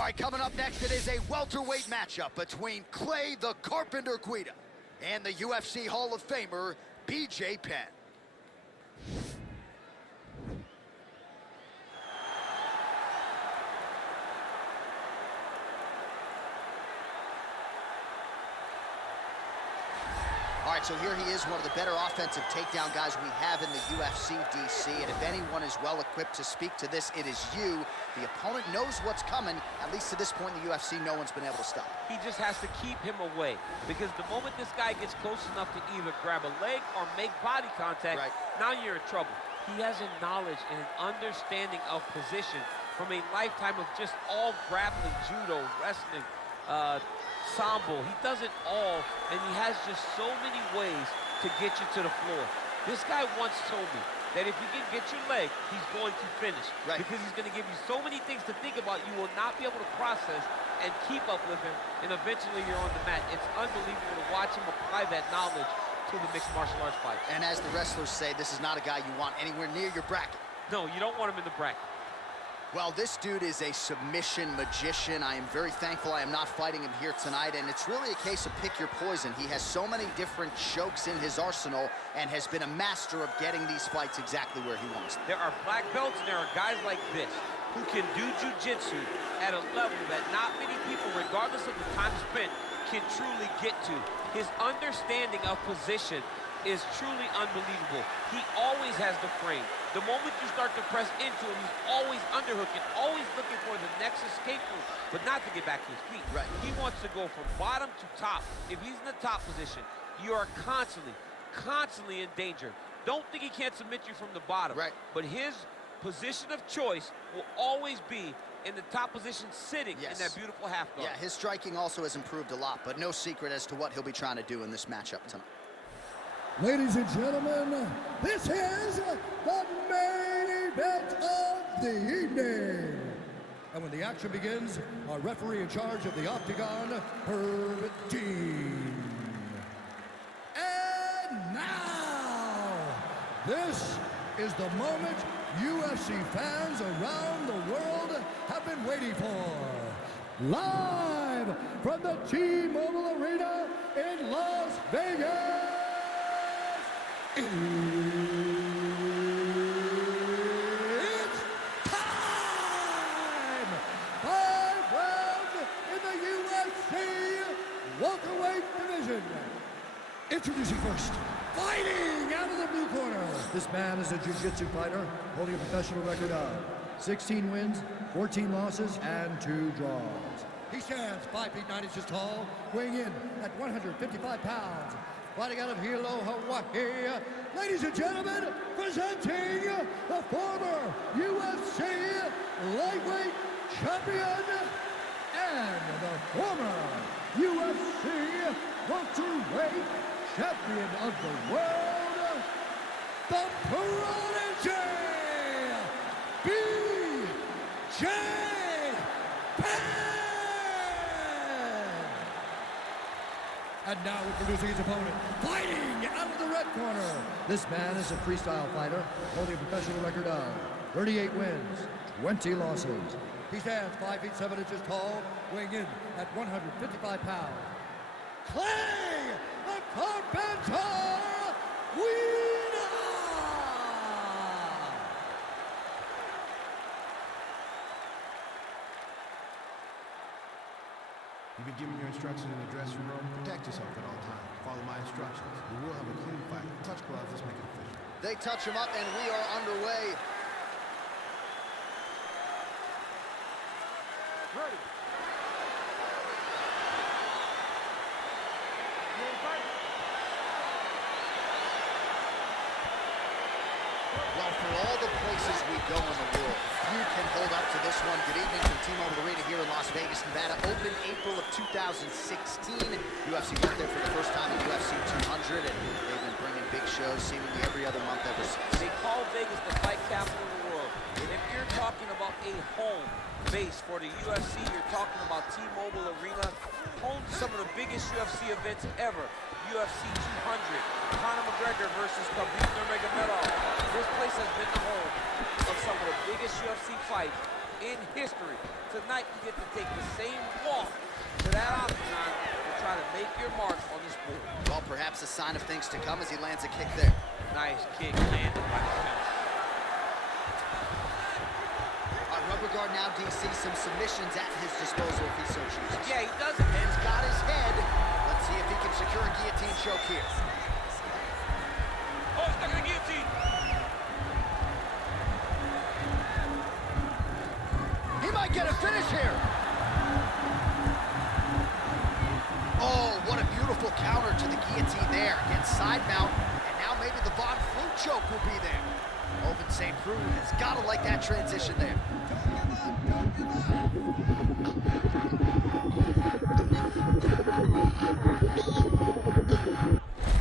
All right, coming up next, it is a welterweight matchup between Clay the Carpenter Guida and the UFC Hall of Famer, BJ Penn. All right, so here he is, one of the better offensive takedown guys we have in the UFC, DC. And if anyone is well-equipped to speak to this, it is you. The opponent knows what's coming. At least to this point in the UFC, no one's been able to stop. He just has to keep him away. Because the moment this guy gets close enough to either grab a leg or make body contact, now you're in trouble. He has a knowledge and an understanding of position from a lifetime of just all grappling, judo, wrestling, sambo. He does it all, and he has just so many ways to get you to the floor. This guy once told me that if you can get your leg, he's going to finish. Because he's going to give you so many things to think about, you will not be able to process and keep up with him, and eventually you're on the mat. It's unbelievable to watch him apply that knowledge to the mixed martial arts fight. And as the wrestlers say, this is not a guy you want anywhere near your bracket. No, you don't want him in the bracket. Well, this dude is a submission magician. I am very thankful I am not fighting him here tonight, and it's really a case of pick your poison. He has so many different chokes in his arsenal and has been a master of getting these fights exactly where he wants them. There are black belts and there are guys like this who can do jiu-jitsu at a level that not many people, regardless of the time spent, can truly get to. His understanding of position is truly unbelievable. He always has the frame. The moment you start to press into him, he's always underhooking, always looking for the next escape route, but not to get back to his feet. He wants to go from bottom to top. If he's in the top position, you are constantly in danger. Don't think he can't submit you from the bottom. But his position of choice will always be in the top position, sitting in that beautiful half guard. Yeah, his striking also has improved a lot, but no secret as to what he'll be trying to do in this matchup tonight. Ladies and gentlemen, this is the main event of the evening. And when the action begins, our referee in charge of the Octagon, Herb Dean. And now, this is the moment UFC fans around the world have been waiting for. Live from the T-Mobile Arena in Las Vegas. It's time! 5 rounds in the UFC welterweight division. Introducing first, fighting out of the blue corner. This man is a jiu-jitsu fighter holding a professional record of 16 wins, 14 losses, and 2 draws. He stands 5 feet 9 inches tall, weighing in at 155 pounds. Fighting out of Hilo, Hawaii, ladies and gentlemen, presenting the former UFC lightweight champion and the former UFC welterweight champion of the world, the prodigy, BJ Penn! And now introducing his opponent, fighting out of the red corner. This man is a freestyle fighter, holding a professional record of 38 wins, 20 losses. He stands 5 feet 7 inches tall, weighing in at 155 pounds. Clay the Carpenter Guida! You've been given your instructions in the dressing room. Protect yourself at all times. Follow my instructions. We will have a clean fight. Touch gloves, let's make it official. They touch him up and we are underway. Ready. Well, for all the places we go in the world, few can hold up to this one. Good evening from T-Mobile Arena here in Las Vegas, Nevada. Opened April of 2016. UFC got there for the first time in UFC 200, and they've been bringing big shows seemingly every other month ever since. They call Vegas the fight capital of the world. And if you're talking about a home base for the UFC, you're talking about T-Mobile Arena, home to some of the biggest UFC events ever. UFC 200, Conor McGregor versus Khabib Nurmagomedov. This place has been the home of some of the biggest UFC fights in history. Tonight, you get to take the same walk to that octagon to try to make your mark on the sport. Well, perhaps a sign of things to come as he lands a kick there. Nice kick landed by the fence. Rubber guard now, DC, some submissions at his disposal if he so chooses. Yeah, he does it. Penn's got his head. Let's see if he can secure a guillotine choke here. Oh, he's not gonna guillotine. He might get a finish here. Oh, what a beautiful counter to the guillotine there. Against side mount, and now maybe the Von Flute choke will be there. Open St. Preux has got to like that transition there.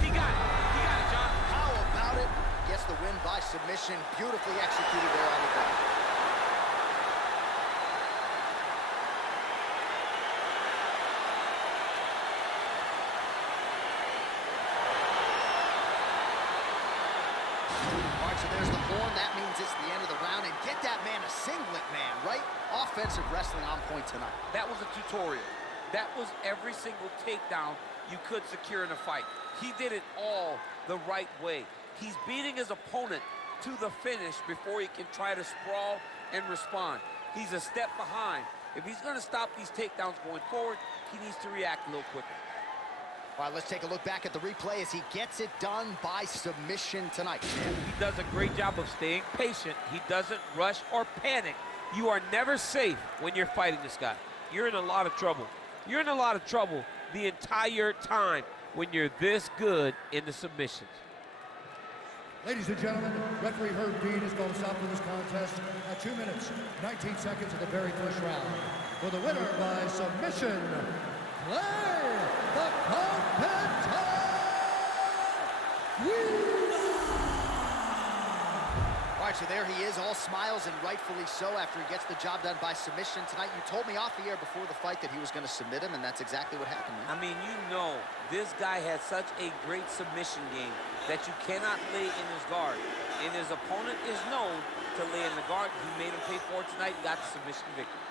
He got it, John. How about it? Gets the win by submission. Beautifully executed there on the ground. So there's the horn. That means it's the end of the round. And get that man a singlet, man, right? Offensive wrestling on point tonight. That was a tutorial. That was every single takedown you could secure in a fight. He did it all the right way. He's beating his opponent to the finish before he can try to sprawl and respond. He's a step behind. If he's going to stop these takedowns going forward, he needs to react a little quicker. All right, let's take a look back at the replay as he gets it done by submission tonight. He does a great job of staying patient. He doesn't rush or panic. You are never safe when you're fighting this guy. You're in a lot of trouble. You're in a lot of trouble the entire time when you're this good in the submissions. Ladies and gentlemen, referee Herb Dean is going to stop this contest at 2 minutes, 19 seconds of the very first round. For the winner by submission, play the competitor! All right, so there he is, all smiles and rightfully so after he gets the job done by submission tonight. You told me off the air before the fight that he was going to submit him, and that's exactly what happened, man. I mean, you know, this guy has such a great submission game that you cannot lay in his guard. And his opponent is known to lay in the guard. He made him pay for it tonight, got the submission victory.